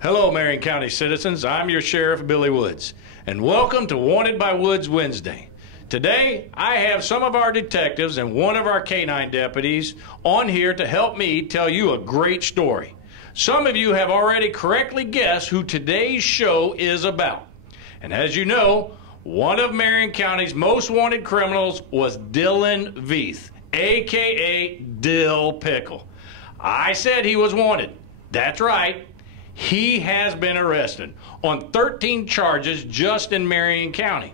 Hello, Marion County citizens. I'm your Sheriff, Billy Woods, and welcome to Wanted by Woods Wednesday. Today, I have some of our detectives and one of our canine deputies on here to help me tell you a great story. Some of you have already correctly guessed who today's show is about. And as you know, one of Marion County's most wanted criminals was Dylan Veith, aka Dill Pickle. I said he was wanted. That's right. He has been arrested on 13 charges just in Marion County.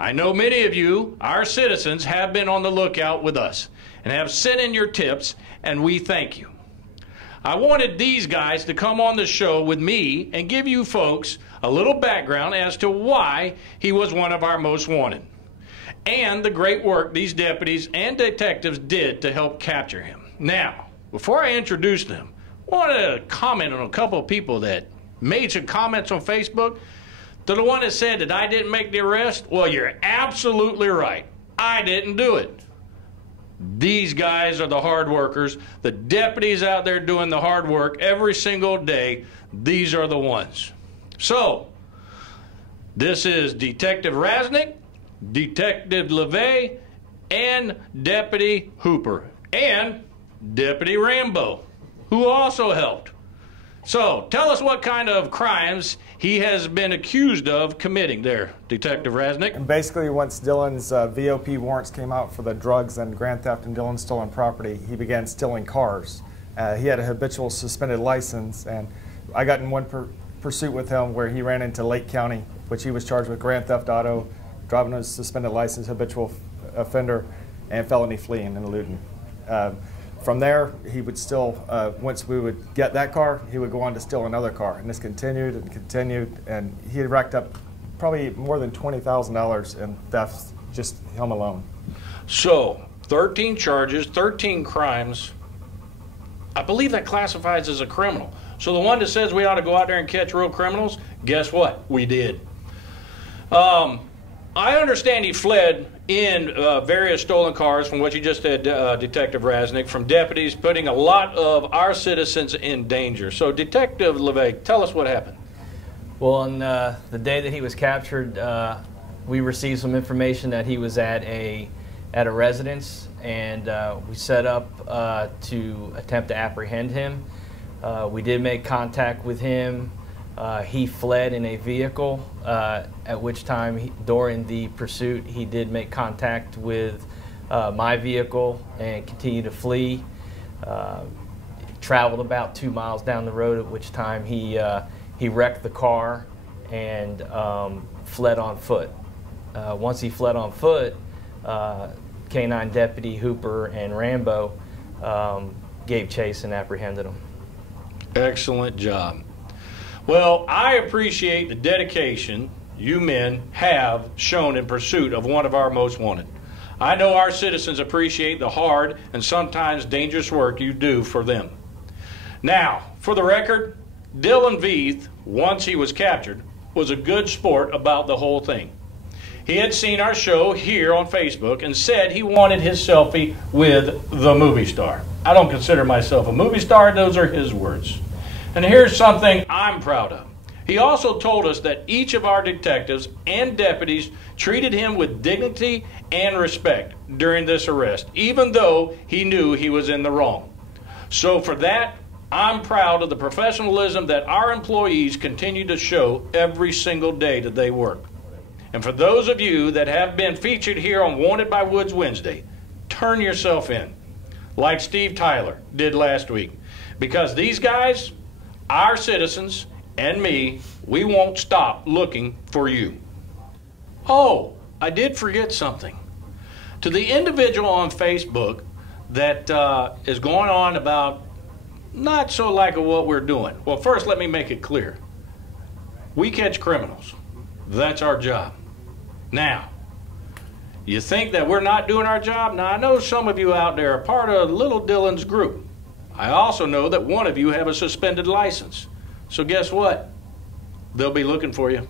I know many of you, our citizens, have been on the lookout with us and have sent in your tips, and we thank you. I wanted these guys to come on the show with me and give you folks a little background as to why he was one of our most wanted, and the great work these deputies and detectives did to help capture him. Now, before I introduce them, I want to comment on a couple of people that made some comments on Facebook. To the one that said that I didn't make the arrest, well, you're absolutely right. I didn't do it. These guys are the hard workers. The deputies out there doing the hard work every single day, these are the ones. So, this is Detective Rasnick, Detective LeVay, and Deputy Hooper, and Deputy Rambo, who also helped. So, tell us what kind of crimes he has been accused of committing there, Detective Rasnick. And basically, once Dylan's VOP warrants came out for the drugs and grand theft and Dylan stolen property, he began stealing cars. He had a habitual suspended license, and I got in one pursuit with him where he ran into Lake County, which he was charged with grand theft auto, driving a suspended license, habitual offender, and felony fleeing and eluding. From there, he would still, once we would get that car, he would go on to steal another car. And this continued and continued, and he had racked up probably more than $20,000 in thefts, just him alone. So, 13 charges, 13 crimes. I believe that classifies as a criminal. So the one that says we ought to go out there and catch real criminals, guess what? We did. I understand he fled in various stolen cars, from what you just said, Detective Rasnick, from deputies putting a lot of our citizens in danger. So, Detective LeVay, tell us what happened. Well, on the day that he was captured, we received some information that he was at a residence, and we set up to attempt to apprehend him. We did make contact with him. He fled in a vehicle, at which time, during the pursuit, he did make contact with my vehicle and continued to flee. Traveled about 2 miles down the road, at which time he wrecked the car and fled on foot. Once he fled on foot, K-9 Deputy Hooper and Rambo gave chase and apprehended him. Excellent job. Well, I appreciate the dedication you men have shown in pursuit of one of our most wanted. I know our citizens appreciate the hard and sometimes dangerous work you do for them. Now, for the record, Dylan Veith, once he was captured, was a good sport about the whole thing. He had seen our show here on Facebook and said he wanted his selfie with the movie star. I don't consider myself a movie star, those are his words. And here's something I'm proud of. He also told us that each of our detectives and deputies treated him with dignity and respect during this arrest, even though he knew he was in the wrong. So for that, I'm proud of the professionalism that our employees continue to show every single day that they work. And for those of you that have been featured here on Wanted by Woods Wednesday, turn yourself in, like Steve Tyler did last week, because these guys, our citizens, and me, we won't stop looking for you. Oh, I did forget something. To the individual on Facebook that is going on about not so like what we're doing. Well, first let me make it clear. We catch criminals. That's our job. Now, you think that we're not doing our job? Now, I know some of you out there are part of Little Dylan's group. I also know that one of you have a suspended license. So guess what? They'll be looking for you.